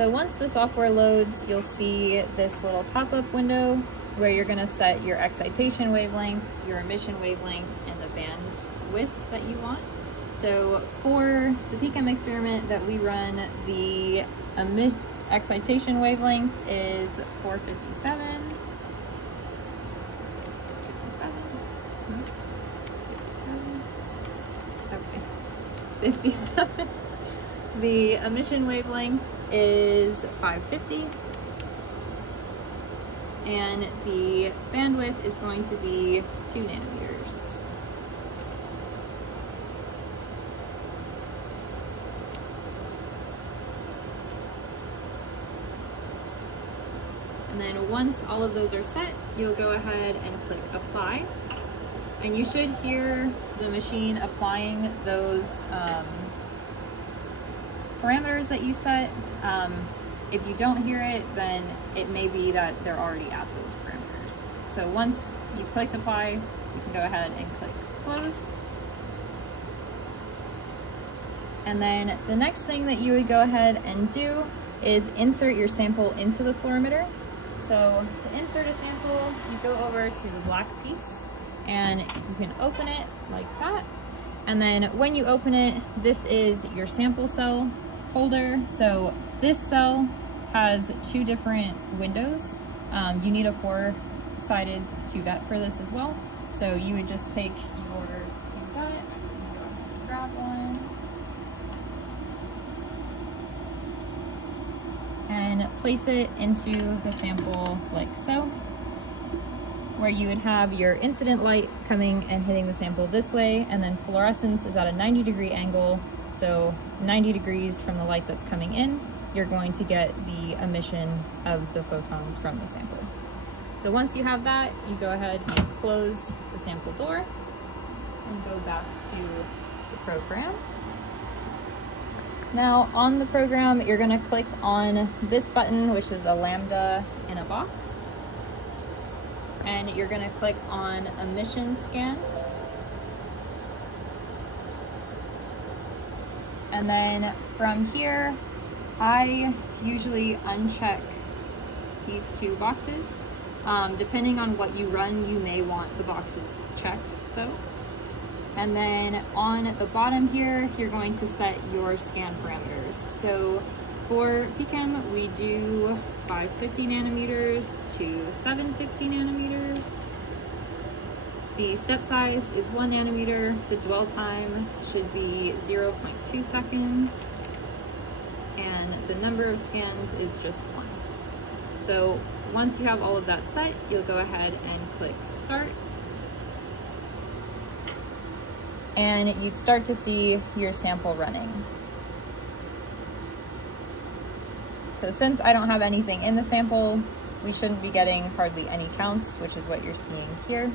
So once the software loads, you'll see this little pop-up window where you're gonna set your excitation wavelength, your emission wavelength, and the bandwidth that you want. So for the PChem experiment that we run, the excitation wavelength is 457. 57. The emission wavelength is 550. And the bandwidth is going to be 2 nanometers. And then once all of those are set, you'll go ahead and click apply. And you should hear the machine applying those parameters that you set. If you don't hear it, then it may be that they're already at those parameters. So once you clicked apply, you can go ahead and click close. And then the next thing that you would go ahead and do is insert your sample into the fluorometer. So to insert a sample, you go over to the black piece and you can open it like that. And then when you open it, this is your sample cell holder. So this cell has 2 different windows. You need a 4-sided cuvette for this as well. So you would just take your cuvette, grab one, and place it into the sample like so, where you would have your incident light coming and hitting the sample this way, and then fluorescence is at a 90-degree angle, so 90 degrees from the light that's coming in, you're going to get the emission of the photons from the sample. So once you have that, you go ahead and close the sample door and go back to the program. Now on the program, you're gonna click on this button, which is a lambda in a box. And you're gonna click on emission scan. And then from here, I usually uncheck these 2 boxes. Depending on what you run, you may want the boxes checked though. And then on the bottom here, you're going to set your scan parameters. So for PChem, we do 550 nanometers to 750 nanometers. The step size is 1 nanometer. The dwell time should be 0.2 seconds. And the number of scans is just 1. So once you have all of that set, you'll go ahead and click start. And you'd start to see your sample running. So since I don't have anything in the sample, we shouldn't be getting hardly any counts, which is what you're seeing here.